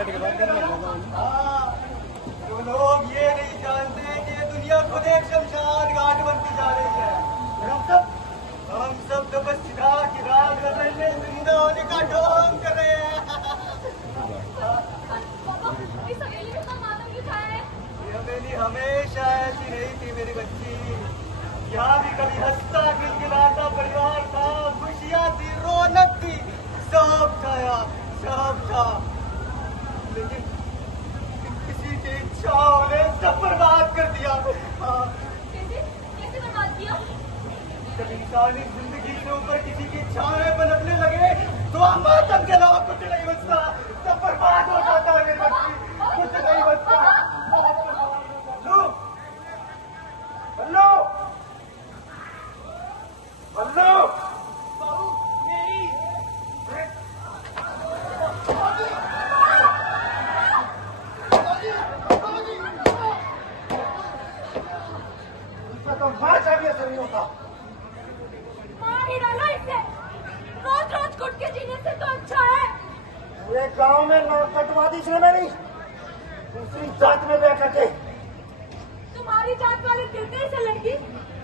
तो लोग ये नहीं जानते कि ये दुनिया खुद एक शमशान घाट बनती जा रही है। हम सब तो बस सिधा की रात बदलने जिंदा होने का ढोंग कर रहे हैं। ये हवेली हमेशा ऐसी नहीं थी मेरी बच्ची। यहाँ भी कभी हंसता खिलखिलाता परिवार था, खुशियाँ थी, रौनक थी, सब था यार, सब था। लेकिन किसी की इच्छाओं ने सब बर्बाद कर दिया। कैसे बर्बाद किया? जब इंसानी जिंदगी के ऊपर किसी की इच्छाएं पनपने लगे तो मातम के अलावा कुछ नहीं बचता, सब बर्बाद हो जाता है मेरी बच्ची, कुछ नहीं बचता। बल्लू, बल्लू, बल्लू, मेरी तो मार चाहिए सभी होता। मार ही डालो इसे। रोज रोज घुट के जीने से तो अच्छा है। पूरे गांव में नौकटवादी इसलिए मैं नहीं, दूसरी जात में बैठ के। तुम्हारी जात वाले देते इसे लड़की,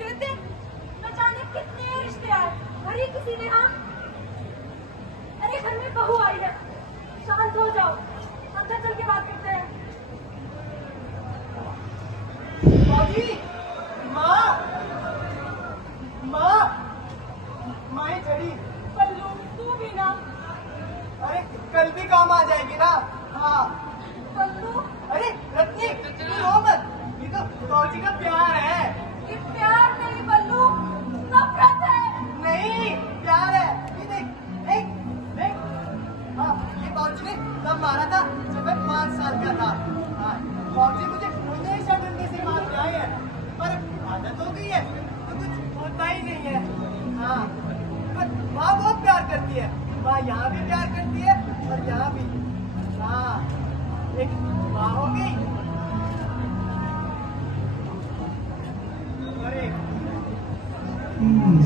देते न जाने कितने रिश्ते आए। भरी किसी ने हाँ। अरे घर में बहू आई है, शांत हो जाओ, अंदर चल के बात करते हैं। माँ, माँ, माँ ही खड़ी। पल्लू तू भी ना। अरे कल भी काम आ जाएगी ना। हाँ पल्लू अरे रत्नी तू रो मत, ये तो फौजी का प्यार है। ये प्यार नहीं पल्लू, नफरत है। नहीं प्यार है, ये देख देख देख। हाँ ये फौजी ने तब मारा था जब मैं 5 साल का था। हाँ फौजी मुझे हमेशा डंडे से मार के आए हैं, पर आदत हो गई है तो कुछ होता ही नहीं है। हाँ पर माँ बहुत प्यार करती है, माँ यहाँ भी प्यार करती है और यहाँ भी। हाँ एक माँ हो गई और एक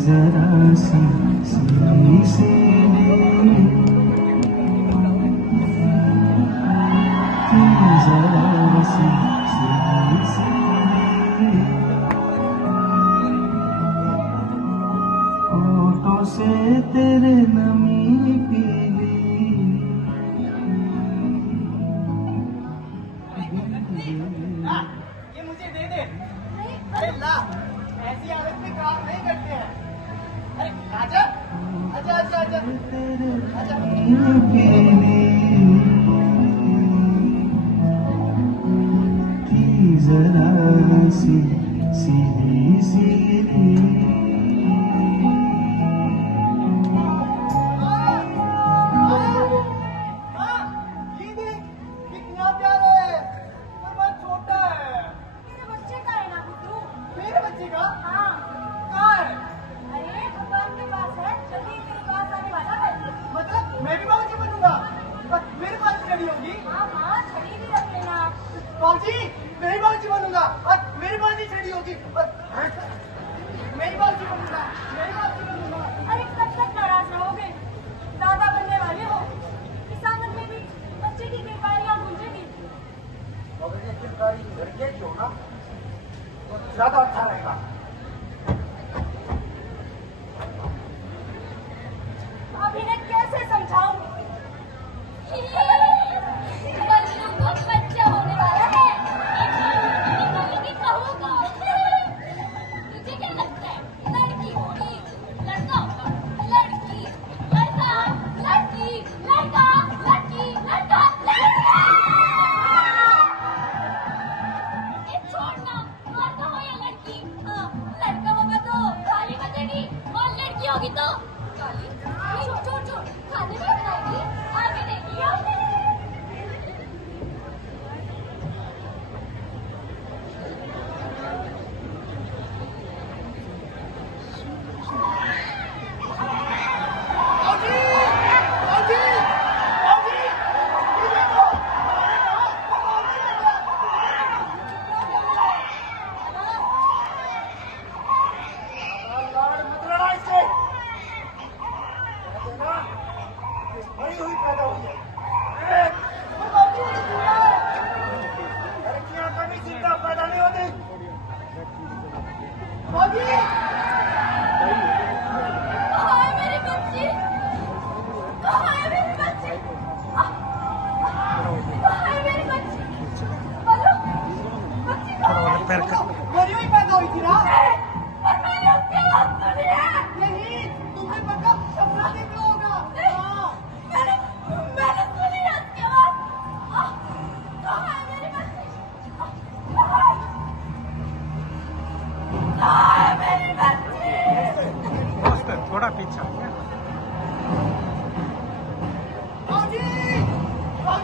जरा सी सीढ़ी से जरा सी सीढ़ी से होठों से तेरे नमी पीली। ये मुझे दे दे। अरे ला, ऐसी हालत में काम नहीं करते हैं। अरे आजा आजा आजा आजा आजा। जरा सी सीधी सीधी ये देख कितना प्यारा है, पर बहुत छोटा है। मेरे बच्चे का है ना बुद्धू? मेरे बच्चे का हाँ। कहाँ है? अरे भगवान के पास है, जल्दी तेरे पास आने वाला है। मतलब मैं भी बाबूजी बनूंगा, पर मेरे पास छड़ी होगी। हाँ हाँ, छड़ी भी रख लेना। बाबूजी मैं ही बाबूजी बनूंगा और मेरे पास ही छड़ी होगी। मैं ही बाबूजी बनूंगा, मैं ही बाबूजी बनूंगा। अरे कब तक नाराज रहोगे? दादा बनने वाले हो, किसानत में भी बच्चे की किरदारियां गूंजेगी। और ये किरदारी लड़के की हो ना तो ज्यादा अच्छा रहेगा। अब इन्हें कैसे समझाऊं? बल्लू को बच्चा होने वाला है। लेकिन कहूँगा, तुझे क्या लगता है? लड़की होगी, लड़का होगा, लड़की, लड़का, लड़की, लड़का, लड़की, लड़का, लड़का। ये छोड़ना, लड़का हो या लड़की, हाँ, लड़का होगा तो खाली बचेगी और लड़की होगी तो खाली। छोड़ छोड़ छोड़, खाने में खाएगी, आगे देखिए।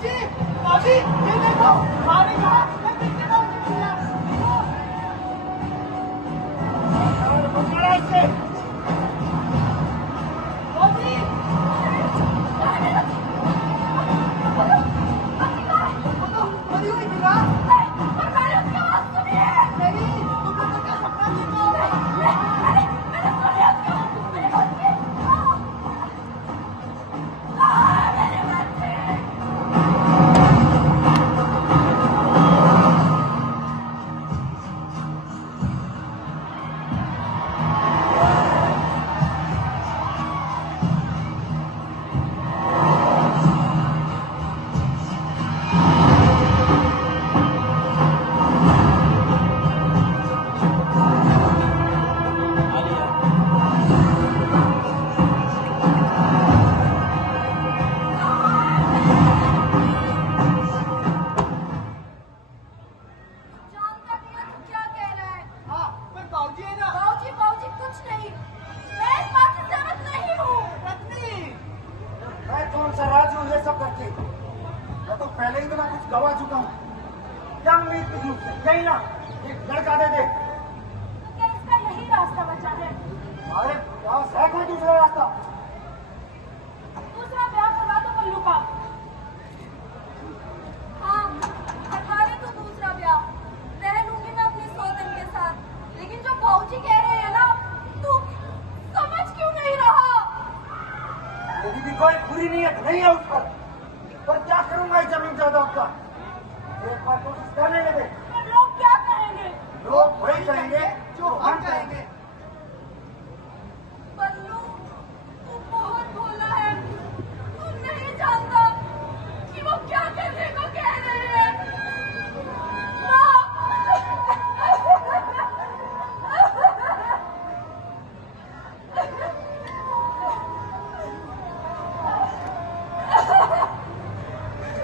बाबूजी, बाबूजी, ये देखो, माँ ने कहा मैं फिर से बाबूजी को मिला। देखो। पकड़ा इसे। बाबूजी। वो तो मरी हुई थी ना? पर मैंने उसकी आवाज सुनी है। नहीं, तुमने तो क्या सपना देखा होगा? मैंने सुनी उसकी आवाज, मैंने खुद की। मेरे बच्चे। जानता नहीं है तू क्या कह रहा है। हाँ, पर बाबूजी है ना? बाबूजी बाबूजी कुछ नहीं, मैं इस बात से सहमत नहीं हूँ। रत्नी। मैं कौन सा राज हूँ ये सब करके? मैं तो पहले ही इतना कुछ गवा चुका हूँ। क्या उम्मीद थी मुझसे? यही ना, एक लड़का दे दे। तो क्या इसका यही रास्ता बचा है? अरे पास है कोई दूसरा रास्ता? दूसरा ब्याह करवा दो पल्लू का। हाँ, करवा दे तो दूसरा ब्याह। रह लूंगी मैं अपनी सौतन के साथ। लेकिन जो बाबूजी कह रहे हैं ना, तू समझ क्यों नहीं रहा? मेरी भी कोई बुरी नीयत नहीं है उस पर क्या करूंगा इस जमीन जायदाद का? एक बार कोशिश करने दे। पर लोग क्या कहेंगे? लोग वही कहेंगे जो हम कहेंगे। पल्लू, तू बहुत भोला है। तू नहीं जानता कि वो क्या करने को कह रहे हैं।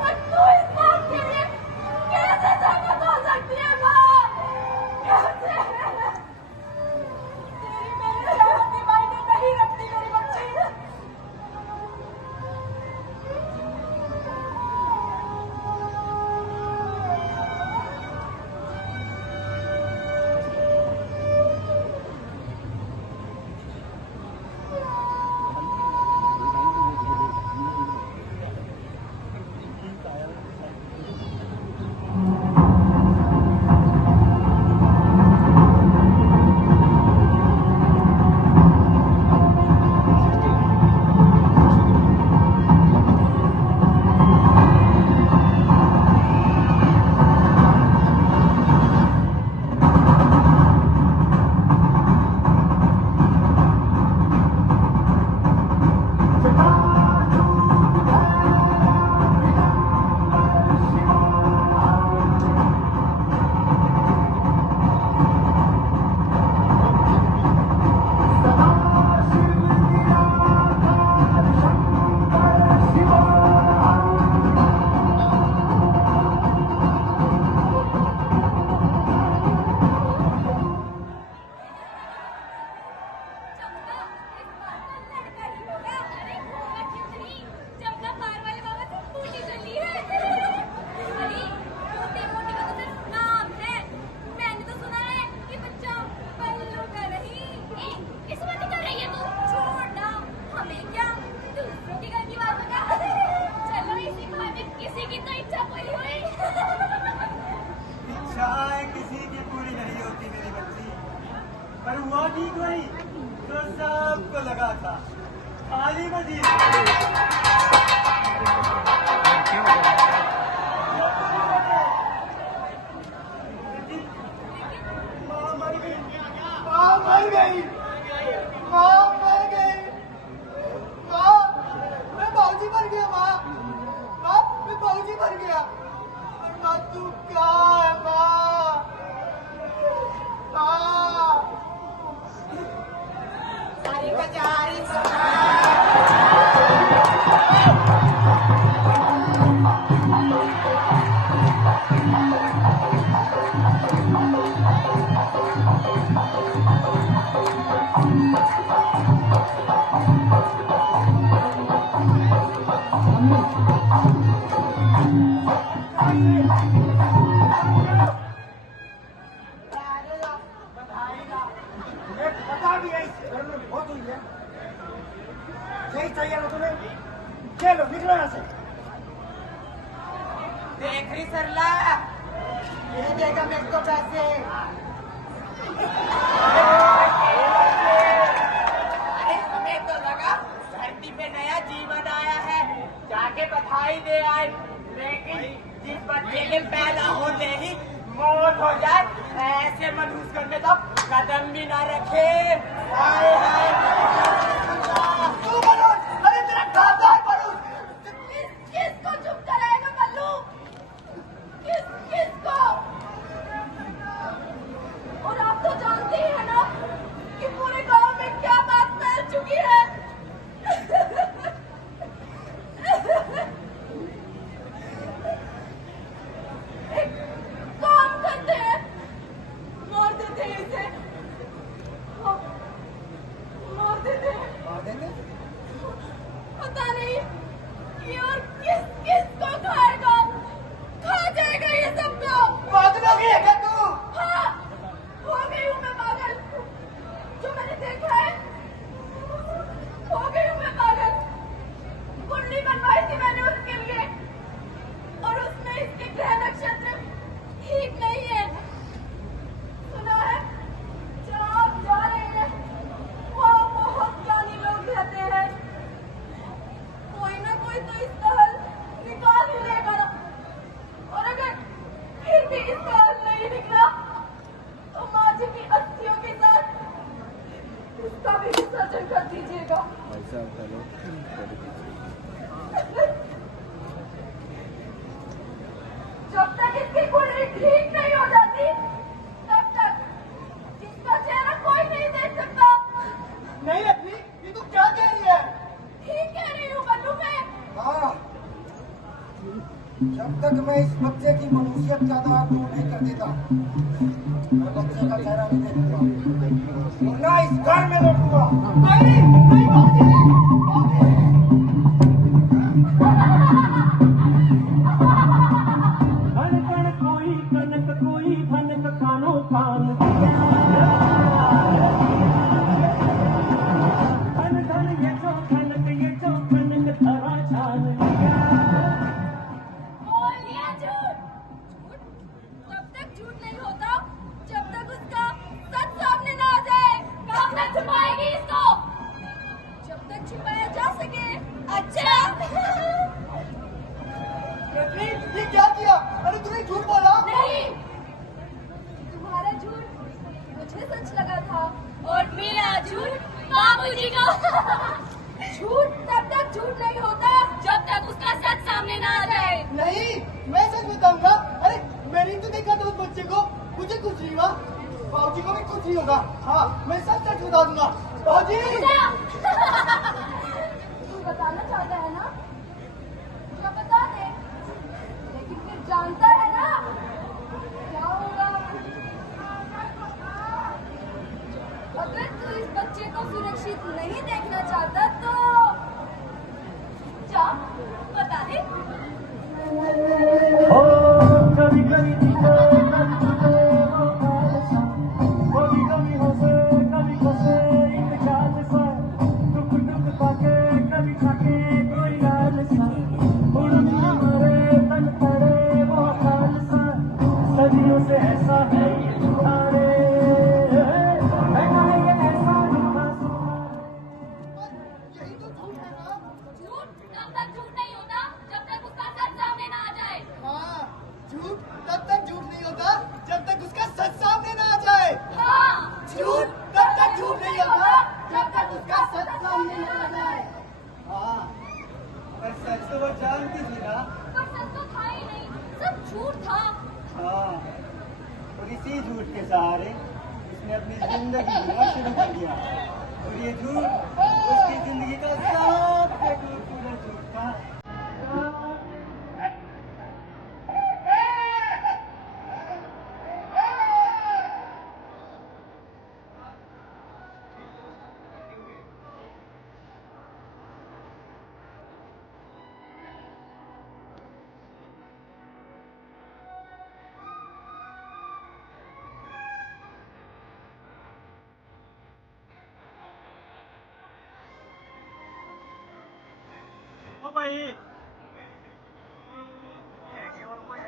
और तू इस बात के लिए कैसे सहमत हो सकती है माँ? कैसे? तेरी मेरी सहमति मायने नहीं रखती मेरी बच्ची। इच्छाएं किसी की पूरी नहीं होती मेरी बच्ची, पर हुआ ठीक वही तो सबको लगा था। खाली मजीद माँ मर गई, माँ मर गई, माँ मर गई, माँ मैं बाबूजी मर गया, माँ माँ मैं बाबूजी मर गया। और माँ तू कहाँ है माँ? माँ सारी कचारी देख रही सरला, ये देगा मेरे को पैसे। अरे हमें तो लगा धरती पे नया जीवन आया है, जाके बधाई दे आए, लेकिन जिस बच्चे के पैदा होते ही मौत हो जाए, ऐसे मनुष्य में तो कदम भी ना रखे। हाय हाय तू मनोज, अरे तेरा खाता है मनोज। किसको चुप कराएगा कल्लू? किसको? और आप तो जानते ही है ना कि पूरे गांव में क्या बात फैल चुकी है। एक काम करते हैं, मार देते हैं इसे। मार देते हैं। पता नहीं ये और किस को खाएगा। खा जाएगा ये सब तो। पागल हो गई है क्या तू? हाँ, हो गई हूँ मैं पागल। जो मैंने देखा है, हो गई हूँ मैं पागल। कुंडली बनवाई थी मैंने उसके लिए, और उसमें इसके ग्रह नक्षत्र ठीक नहीं है। सुना है जहाँ आप जा रहे हैं वहाँ बहुत ज्ञानी लोग रहते हैं। कोई ना कोई तो इसका हल निकाल ही लेगा ना। और अगर फिर भी इसका हल नहीं निकला तो माँ जी की अस्थियों के साथ उसका भी विसर्जन कर दीजिएगा। जब तक इसकी कुंडली ठीक नहीं हो जाती तब तक इसका चेहरा कोई नहीं देख सकता। नहीं रखनी, ये तू क्या कह रही है? ठीक कह रही हूँ कल्लू मैं। हाँ, जब तक मैं इस बच्चे की मनुष्यत ज्यादा दूर नहीं कर देता, मैं बच्चे का चेहरा नहीं देखूंगा, और ना इस घर में लौटूंगा। नहीं, नहीं, बाबूजी, बाबूजी। कण कण कोई कनक कोई धनक कानो कान धन धन ये जो कनक धरा छान बोल दिया झूठ। तब तक झूठ नहीं होता जब तक उसका सच सामने ना आ जाए। कब तक छुपाएगी इसको? जब तक छुपाया जा सके। अच्छा। रजनी, ये क्या किया? अरे तूने झूठ बोला। नहीं, तुम्हारा झूठ मुझे सच लगा था और मेरा झूठ बाबूजी को। झूठ तब तक झूठ नहीं होता जब तक उसका सच सामने ना आ जाए। नहीं, मैं सच बताऊंगा। अरे मैंने तो देखा था उस बच्चे को, मुझे कुछ नहीं हुआ, बाबूजी को भी कुछ नहीं होगा। हाँ, मैं सब सच बता दूंगा। बाबूजी, तू बताना चाहता है ना? क्या बता दे, लेकिन फिर जानता है ना क्या होगा? अगर तू इस बच्चे को सुरक्षित नहीं देखना चाहता तो जा बता दे। ओ कभी कभी दिखो कभी कभी हंसे कभी हंसे एक चाल सा टुक टुक पाके कभी खाके कोई लाल सा उड़ती मरे तन पड़े वो खाल सा सदियों से ऐसा है ये तुम्हारे है ना ये ऐसा रूठा यही तो झूठ है ना? झूठ तब तक झूठ नहीं होता जब तक उसका सच सामने ना आ जाए। हाँ, झूठ तब तक झूठ नहीं होता जब तक उसका सच सामने ना आ जाए। हाँ, झूठ तब तक झूठ नहीं होता जब तक उसका सच सामने ना आ जाए। हाँ, पर सच तो वो जानती थी ना। पर सच तो था ही नहीं, सब झूठ था। हाँ, और इसी झूठ के सहारे उसने अपनी जिंदगी जीना शुरू कर दिया, और ये झूठ उसकी जिंदगी का सबसे खूबसूरत झूठ था। ओ भाई और कोई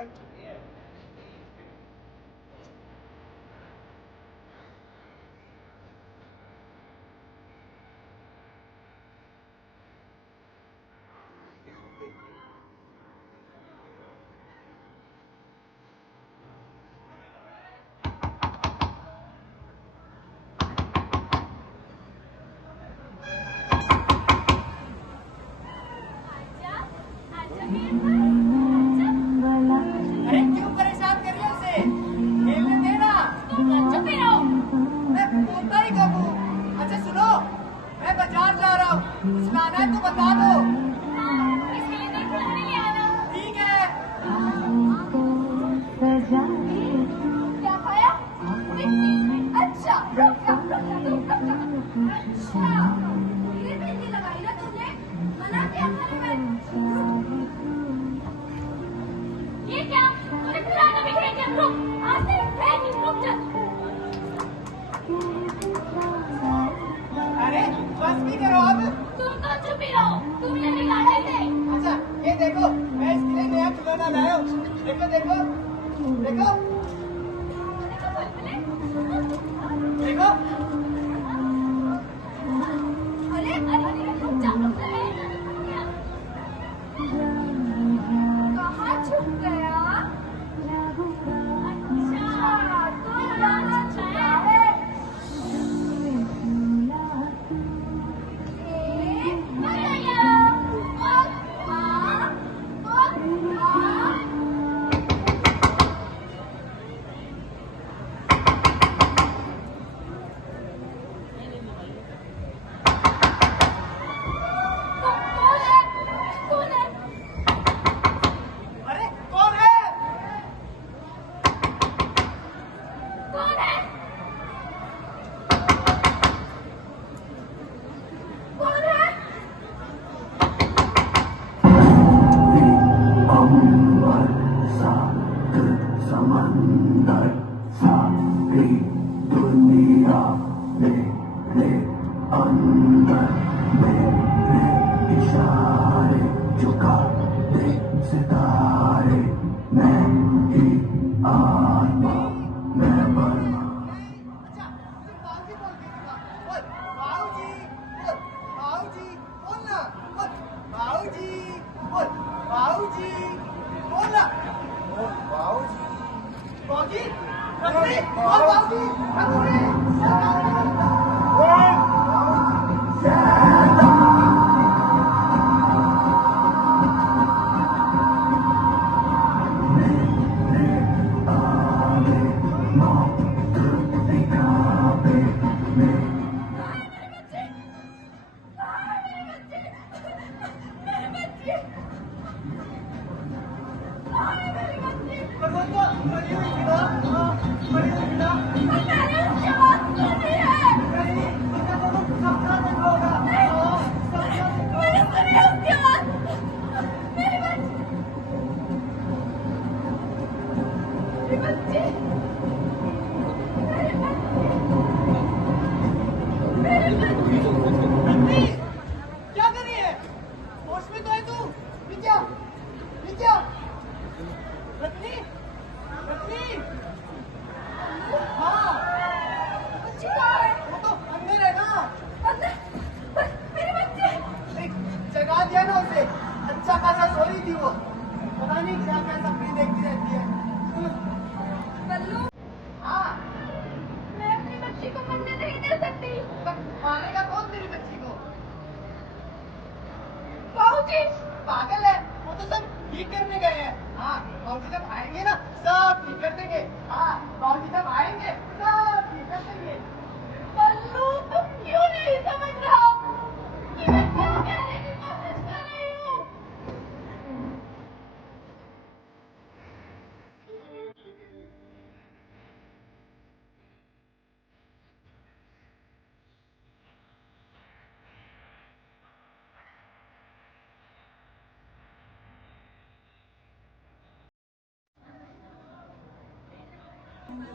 आजा आजा मेरे पास आजा। अरे क्यों परेशान कर रही है उसे? खेलने देना। तुम चुप ही रहो। मैं बोलता ही कब हूँ? अच्छा सुनो, मैं बाजार जा रहा हूँ, कुछ लाना है तो बता दो। हाँ, इसलिए नहीं खिलाने ले आना। ठीक है। क्या खाया? मिट्टी। अच्छा, रुक जा, अच्छा, ये मेहंदी लगाई ना तुमने? मना किया था ना मैं। ये क्या? तूने खिलाना भी है क्या? रुक, आज से है नहीं, रुक जा। अरे बस भी करो अब। तुम तो चुप ही रहो, तुमने बिगाड़े थे। अच्छा ये देखो, मैं इसके लिए नया खिलौना लाया हूँ। देखो देखो देखो देखो बुलबुले। देखो। अरे अरे रुक जा, रुक जा। कहाँ छुप गया? अच्छा, तू लाना चाहता है। अरे कौन है? समंदर सारी दुनिया मेरे अंदर मेरे इशारे झुका दे सितारे मैं की आत्मा मैं बना अच्छा तुम बाऊजी बोल के दिखा। बोल बाऊजी, बोल बाऊजी, बोल ना। बोल बाऊजी, बोल बाऊजी, बोल ना। बोल बाऊजी, बाऊजी, रखनी, बोल बाऊजी, रखनी। रखनी, क्या कर रही है? होश में तो है तू? विद्या, विद्या, रखनी, रखनी। हाँ, वो तो अंदर है ना। एक जगा दिया ना उसे, अच्छा खासा सो रही थी वो। पता नहीं क्या क्या सपने देखती रहती है। बल्लू, हाँ, मैं अपनी बच्ची को मरने नहीं दे सकती। तो मारेगा कौन तेरी बच्ची को? बाबूजी, पागल है, वो तो सब ठीक करने गए हैं। हाँ, बाबूजी जब आएंगे ना सब ठीक कर देंगे। हाँ, बाबूजी जब आएंगे सब ठीक कर देंगे। बल्लू, तुम क्यों नहीं समझ रहा कि मैं क्या कहने की कोशिश कर रही हूँ?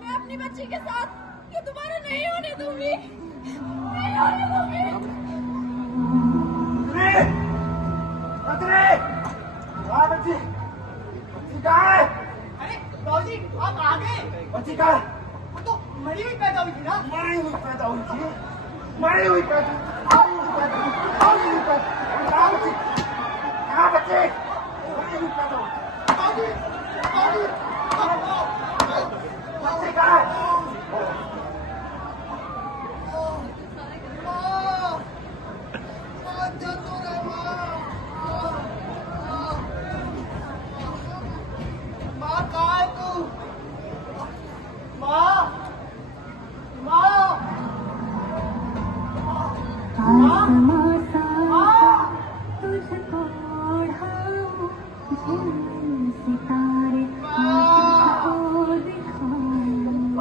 मैं अपनी बच्ची के साथ ये दोबारा नहीं होने दूंगी, नहीं होने दूंगी। अतरे! अतरे! कहाँ बच्ची? बच्ची कहाँ है? बाबूजी आप आ गए। बच्ची कहाँ है? वो तो मरी हुई पैदा हुई थी ना। मरी हुई पैदा हुई थी, मरी हुई पैदा, मरी हुई पैदा, मरी हुई पैदा, कहाँ बच्ची? कहाँ बच्ची? मरी हुई पैदा हुई। बाबूजी बाबूजी बच्ची कहाँ है? तुझको ओढ़ाऊं, झिलमिल सितारे तुझको दिखाऊं।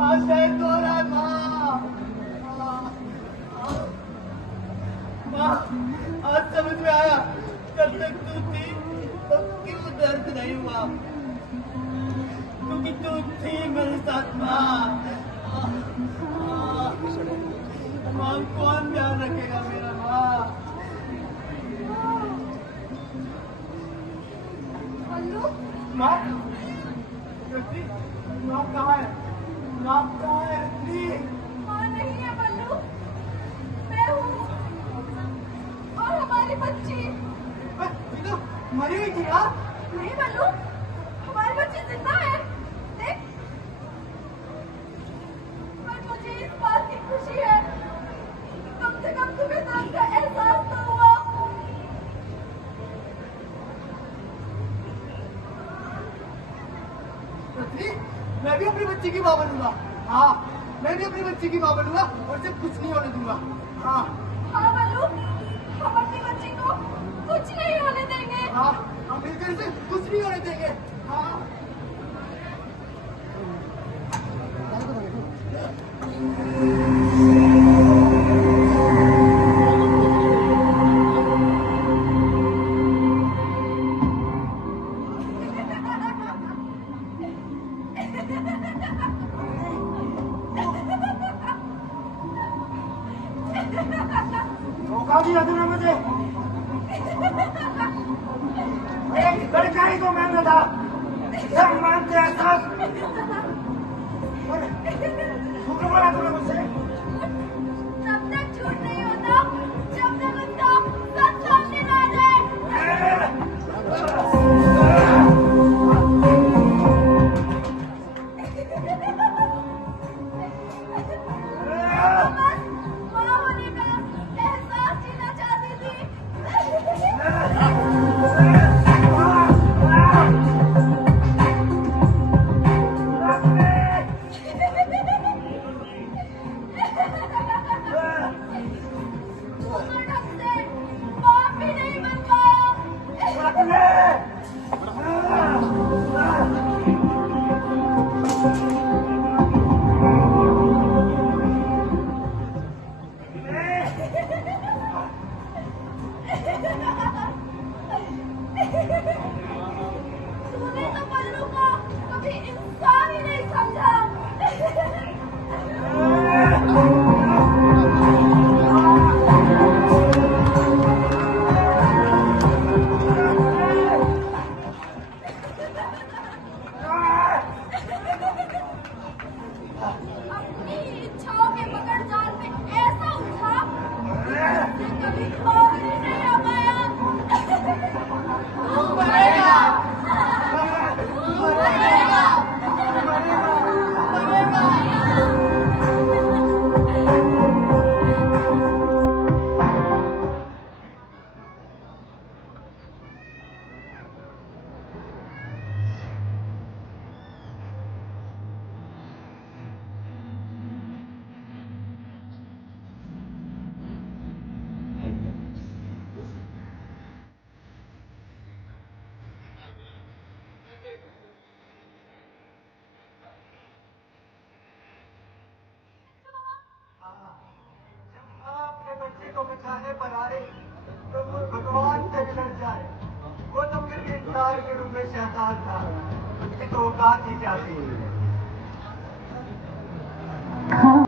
आज समझ में आया जब तक तू थी तो क्यों दर्द नहीं हुआ, क्योंकि तू थी मेरे साथ माँ। माँ कौन ध्यान रखेगा मेरा माँ? बल्लू, माँ रुचि, माँ कहाँ है? माँ कहाँ है रुचि? माँ नहीं है बल्लू, मैं हूँ और हमारी बच्ची। ये तो मरी हुई थी यार। नहीं बल्लू, हमारी बच्ची जिंदा है, देख। पर मुझे इस बात की खुशी है, कम से कम तुम्हें दर्द का एहसास तो हुआ। रुचि, मैं भी अपनी बच्ची की माँ बनूंगा। हाँ, मैं भी अपनी बच्ची की माँ बनूंगा और सिर्फ कुछ नहीं होने दूंगा। हाँ हाँ बल्लू, हम अपनी बच्ची को कुछ नहीं होने देंगे। हाँ, हम मिलकर इसे कुछ नहीं होने देंगे। हाँ धोखा दिया तूने मुझे। एक लड़का ही तो मैंने था, सब मानते हैं सब। झूठ बोला तूने मुझसे। तब तक झूठ नहीं होता जब तक उसका सच सामने ना आ जाए। बस माँ होने का एहसास जीना चाहती थी। दूसरे ढंग से बाप भी नहीं बन पाया। तूने तो बल्लू को कभी इंसान ही नहीं समझा। अपनी इच्छाओं के मगर जाल में ऐसा उलझा कि कभी खोज ही नहीं आ पाया। तू मरेगा, तू मरेगा। अपने बच्चे को बिछाने पर आए तो वो भगवान से लड़ जाए। वो तो फिर इंसान के रूप में शैतान था, उसकी तो औकात ही क्या थी। हाँ